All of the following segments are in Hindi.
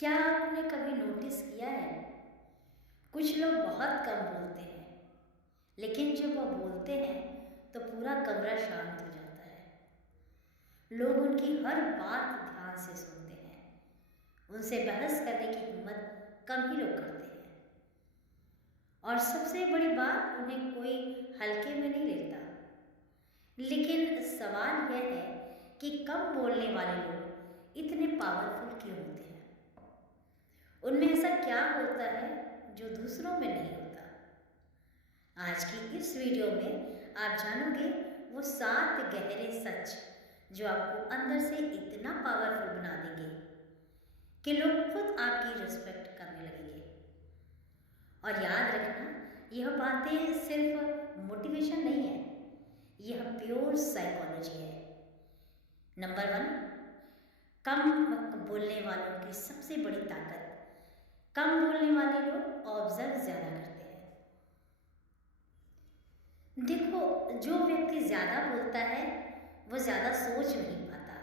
क्या आपने कभी नोटिस किया है, कुछ लोग बहुत कम बोलते हैं, लेकिन जब वो बोलते हैं तो पूरा कमरा शांत हो जाता है। लोग उनकी हर बात ध्यान से सुनते हैं, उनसे बहस करने की हिम्मत कम ही लोग करते हैं। और सबसे बड़ी बात, उन्हें कोई हल्के में नहीं लेता। लेकिन सवाल यह है कि कम बोलने वाले लोग इतने पावरफुल क्यों होते हैं? उनमें ऐसा क्या होता है जो दूसरों में नहीं होता? आज की इस वीडियो में आप जानोगे वो 7 गहरे सच जो आपको अंदर से इतना पावरफुल बना देंगे कि लोग खुद आपकी रिस्पेक्ट करने लगेंगे। और याद रखना, यह बातें सिर्फ मोटिवेशन नहीं है, यह प्योर साइकोलॉजी है। नंबर 1, कम बोलने वालों की सबसे बड़ी ताकत। कम बोलने वाले लोग ऑब्जर्व ज्यादा करते हैं। देखो, जो व्यक्ति ज्यादा बोलता है वो ज्यादा सोच नहीं पाता,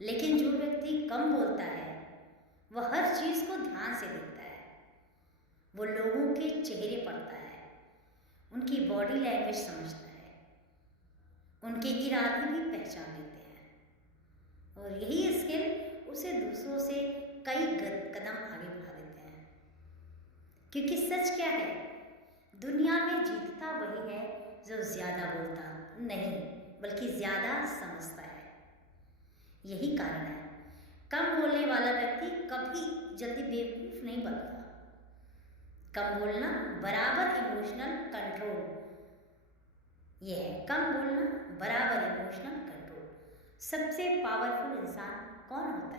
लेकिन जो व्यक्ति कम बोलता है वह हर चीज को ध्यान से देखता है। वो लोगों के चेहरे पढ़ता है, उनकी बॉडी लैंग्वेज समझता है, उनके इरादे भी पहचान लेते हैं। और यही स्किल उसे दूसरों से कई कदम आगे बढ़ा देते हैं। क्योंकि सच क्या है, दुनिया में जीतता वही है जो ज्यादा बोलता नहीं बल्कि ज्यादा समझता है। यही कारण है कम बोलने वाला व्यक्ति कभी जल्दी बेवकूफ नहीं बनता। कम बोलना बराबर इमोशनल कंट्रोल। यह है कम बोलना बराबर इमोशनल कंट्रोल। सबसे पावरफुल इंसान कौन होता है?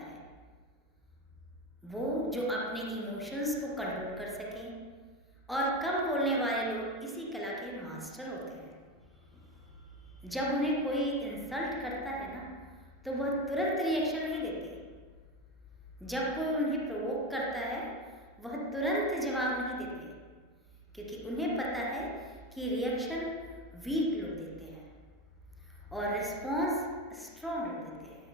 वो जो अपने इमोशंस को कंट्रोल कर सके। और कम बोलने वाले लोग इसी कला के मास्टर होते हैं। जब उन्हें कोई इंसल्ट करता है ना, तो वह तुरंत रिएक्शन नहीं देते। जब कोई उन्हें प्रोवोक करता है, वह तुरंत जवाब नहीं देते, क्योंकि उन्हें पता है कि रिएक्शन वीक लोग देते हैं और रिस्पॉन्स स्ट्रॉन्ग लोग देते हैं।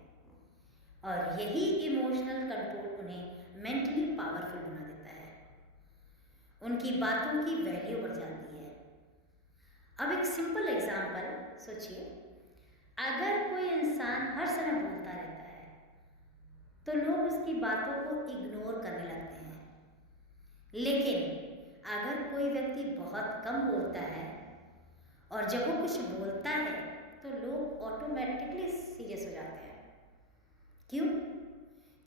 और यही इमोशनल कंट्रोल उन्हें मेंटली पावरफुल बना देता है। उनकी बातों की वैल्यू बढ़ जाती है। अब एक सिंपल एग्जांपल सोचिए, अगर कोई इंसान हर समय बोलता रहता है तो लोग उसकी बातों को इग्नोर करने लगते हैं। लेकिन अगर कोई व्यक्ति बहुत कम बोलता है और जब वो कुछ बोलता है तो लोग ऑटोमेटिकली सीरियस हो जाते हैं। क्यों?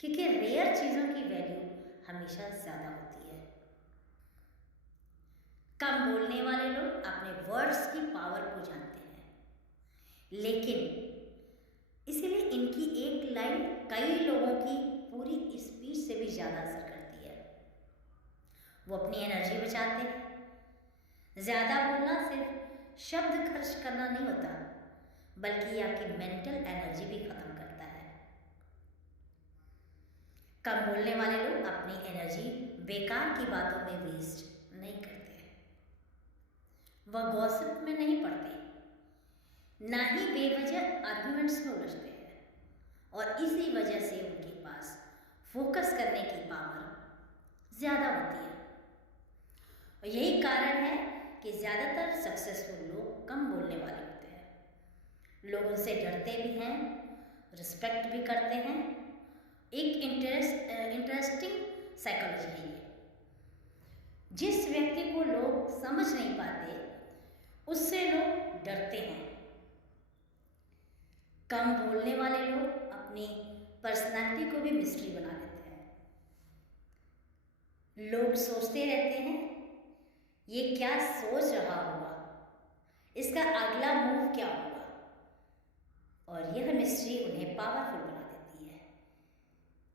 क्योंकि रेयर चीजों की वैल्यू हमेशा ज्यादा होती है। कम बोलने वाले लोग अपने वर्ड्स की पावर को जानते हैं, लेकिन इसीलिए इनकी एक लाइन कई लोगों की पूरी स्पीच से भी ज्यादा असर करती है। वो अपनी एनर्जी बचाते हैं। ज्यादा बोलना सिर्फ शब्द खर्च करना नहीं होता, बल्कि आपकी मेंटल एनर्जी भी खत्म करता है। कम बोलने वाले लोग अपनी एनर्जी बेकार की बातों में वेस्ट नहीं करते। वह गॉसिप में नहीं पड़ते, ना ही बेवजह आर्गुमेंट्स में उलझते हैं। और इसी वजह से उनके पास फोकस करने की पावर ज्यादा होती है। और यही कारण है कि ज्यादातर सक्सेसफुल लोग कम बोलने वाले होते हैं। लोग उनसे डरते भी हैं, रिस्पेक्ट भी करते हैं। एक इंटरेस्टिंग साइकोलॉजी है ये। जिस व्यक्ति को लोग समझ नहीं पाते, उससे लोग डरते हैं। कम बोलने वाले लोग अपनी पर्सनालिटी को भी मिस्ट्री बना लेते हैं। लोग सोचते रहते हैं, ये क्या सोच रहा होगा, इसका अगला मूव क्या होगा। और यह मिस्ट्री उन्हें पावरफुल बना देती है,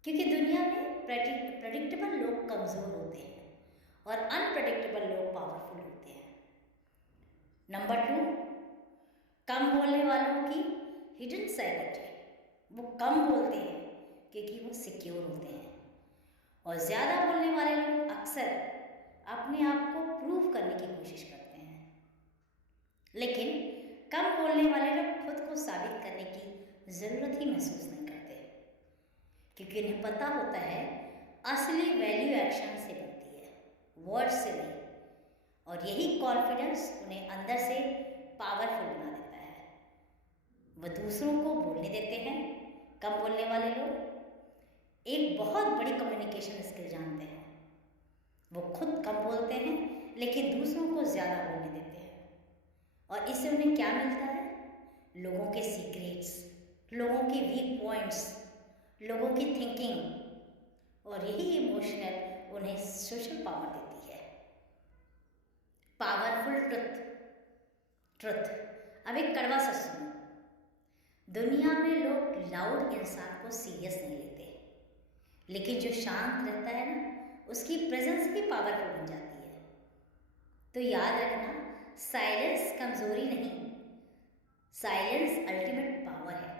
क्योंकि दुनिया में प्रेडिक्टेबल लोग कमजोर होते हैं और अनप्रेडिक्टेबल लोग पावरफुल होते हैं। नंबर 2, कम बोलने वालों की हिडन साइड है। वो कम बोलते हैं क्योंकि वो सिक्योर होते हैं। और ज्यादा बोलने वाले लोग अक्सर अपने आप को प्रूव करने की कोशिश करते हैं। लेकिन कम बोलने वाले लोग खुद को साबित करने की जरूरत ही महसूस नहीं करते, क्योंकि उन्हें पता होता है असली वैल्यू एक्शन से बनती है, वर्ड से नहीं। और यही कॉन्फिडेंस उन्हें अंदर से पावरफुल बना देता है। वह दूसरों को बोलने देते हैं। कम बोलने वाले लोग एक बहुत बड़ी कम्युनिकेशन स्किल जानते हैं। वो खुद कम बोलते हैं लेकिन दूसरों को ज़्यादा बोलने देते हैं, और इससे उन्हें क्या मिलता है? लोगों के सीक्रेट्स, लोगों के वीक पॉइंट्स, लोगों की थिंकिंग, और यही इमोशनल उन्हें सोशल पावर देती है। Powerful truth. अब एक कड़वा सच सुनो, दुनिया में लोग लाउड इंसान को सीरियस नहीं लेते, लेकिन जो शांत रहता है ना, उसकी प्रेजेंस ही पावरफुल बन जाती है। तो याद रखना, साइलेंस कमजोरी नहीं, साइलेंस अल्टीमेट पावर है।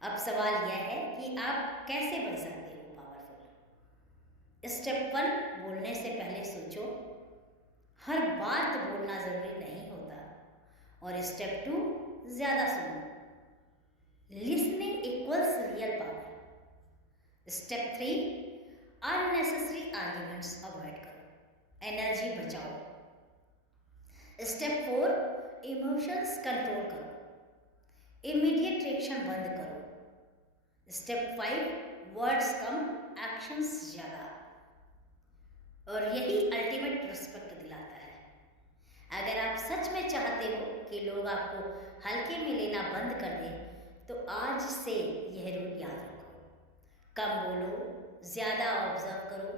अब सवाल यह है कि आप कैसे बन सकते हो पावरफुल। स्टेप 1, बोलने से पहले सोचो। हर बात बोलना जरूरी नहीं होता। और स्टेप 2, ज्यादा सुनो। Listening equals real power. Step 3, unnecessary arguments avoid करो, एनर्जी बचाओ। स्टेप 4, इमोशंस कंट्रोल करो, इमीडिएट रिएक्शन बंद करो। स्टेप 5, वर्ड्स कम, एक्शंस ज़्यादा। और यही अल्टीमेट रिस्पेक्ट दिलाता है। अगर आप सच में चाहते हो कि लोग आपको हल्के में लेना बंद कर दें, तो आज से यह रूल याद रखो। कम बोलो, ज़्यादा ऑब्जर्व करो,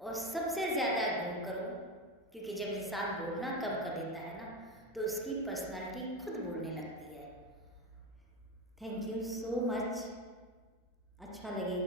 और सबसे ज़्यादा ग्रो करो। क्योंकि जब इंसान बोलना कम कर देता है ना, तो उसकी पर्सनालिटी खुद बोलने लगती है। Thank you so much. अच्छा लगे